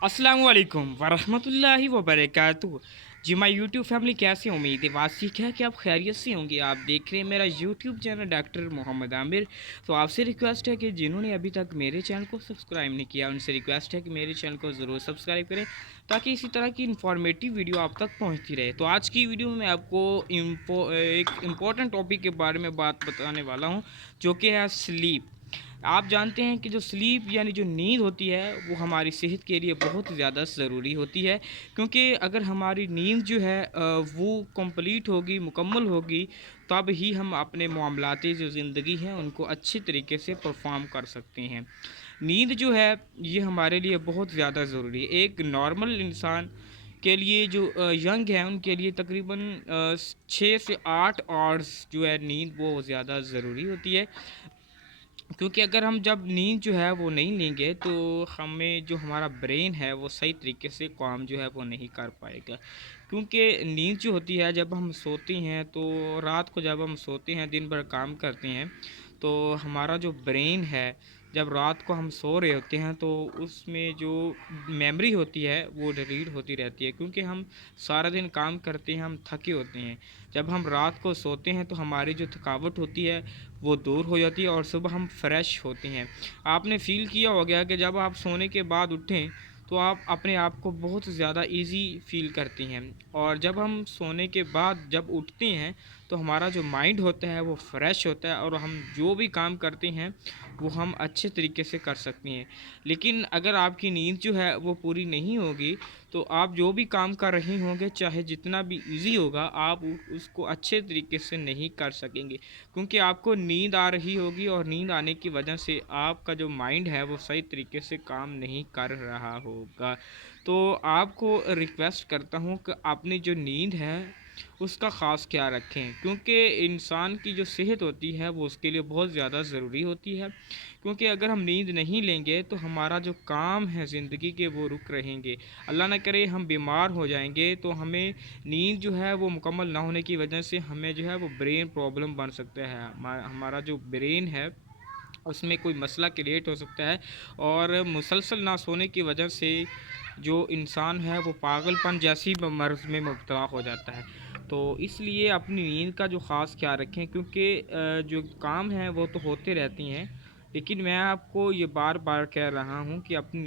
अस्सलाम वालेकुम वरहमतुल्लाहि वबरकातुहू। जी माय यूट्यूब फैमिली कैसे हैं? उम्मीद है बात सीख है कि आप खैरियत से होंगे। आप देख रहे हैं मेरा YouTube channel doctor Mohammad Aamir. तो आपसे रिक्वेस्ट है कि जिन्होंने अभी तक मेरे चैनल को सब्सक्राइब नहीं किया उनसे रिक्वेस्ट है कि मेरे चैनल को ज़रूर सब्सक्राइब करें ताकि इसी तरह की इन्फॉर्मेटिव वीडियो आप तक पहुंचती रहे। तो आज की वीडियो में मैं आपको एक इम्पॉर्टेंट टॉपिक के बारे में बात बताने वाला हूँ, जो कि है स्लीप। आप जानते हैं कि जो स्लीप यानी जो नींद होती है वो हमारी सेहत के लिए बहुत ज़्यादा ज़रूरी होती है, क्योंकि अगर हमारी नींद जो है वो कंप्लीट होगी, मुकम्मल होगी, तब ही हम अपने मामलाती जो ज़िंदगी हैं उनको अच्छे तरीके से परफॉर्म कर सकते हैं। नींद जो है ये हमारे लिए बहुत ज़्यादा ज़रूरी है। एक नॉर्मल इंसान के लिए जो यंग है उनके लिए तकरीबन 6 से 8 आवर्स जो है नींद वो ज़्यादा ज़रूरी होती है, क्योंकि अगर हम जब नींद जो है वो नहीं लेंगे तो हमें जो हमारा ब्रेन है वो सही तरीके से काम जो है वो नहीं कर पाएगा। क्योंकि नींद जो होती है जब हम सोते हैं तो रात को जब हम सोते हैं दिन भर काम करते हैं, तो हमारा जो ब्रेन है जब रात को हम सो रहे होते हैं तो उसमें जो मेमोरी होती है वो डिलीट होती रहती है, क्योंकि हम सारा दिन काम करते हैं, हम थके होते हैं। जब हम रात को सोते हैं तो हमारी जो थकावट होती है वो दूर हो जाती है और सुबह हम फ्रेश होते हैं। आपने फ़ील किया होगा कि जब आप सोने के बाद उठें तो आप अपने आप को बहुत ज़्यादा इजी फ़ील करती हैं, और जब हम सोने के बाद जब उठते हैं तो हमारा जो माइंड होता है वो फ्रेश होता है और हम जो भी काम करते हैं वो हम अच्छे तरीके से कर सकते हैं। लेकिन अगर आपकी नींद जो है वो पूरी नहीं होगी तो आप जो भी काम कर रहे होंगे चाहे जितना भी इजी होगा आप उसको अच्छे तरीके से नहीं कर सकेंगे, क्योंकि आपको नींद आ रही होगी और नींद आने की वजह से आपका जो माइंड है वो सही तरीके से काम नहीं कर रहा होगा। तो आपको रिक्वेस्ट करता हूँ कि अपनी जो नींद है उसका ख़ास ख्याल रखें, क्योंकि इंसान की जो सेहत होती है वो उसके लिए बहुत ज़्यादा ज़रूरी होती है। क्योंकि अगर हम नींद नहीं लेंगे तो हमारा जो काम है ज़िंदगी के वो रुक रहेंगे। अल्लाह ना करे हम बीमार हो जाएंगे तो हमें नींद जो है वो मुकम्मल ना होने की वजह से हमें जो है वो ब्रेन प्रॉब्लम बन सकता है। हमारा जो ब्रेन है उसमें कोई मसला क्रिएट हो सकता है, और मुसलसल ना सोने की वजह से जो इंसान है वो पागलपन जैसी मर्ज़ में मुब्तला हो जाता है। तो इसलिए अपनी नींद का जो ख़ास ख्याल रखें, क्योंकि जो काम हैं वो तो होते रहती हैं, लेकिन मैं आपको ये बार बार कह रहा हूँ कि अपनी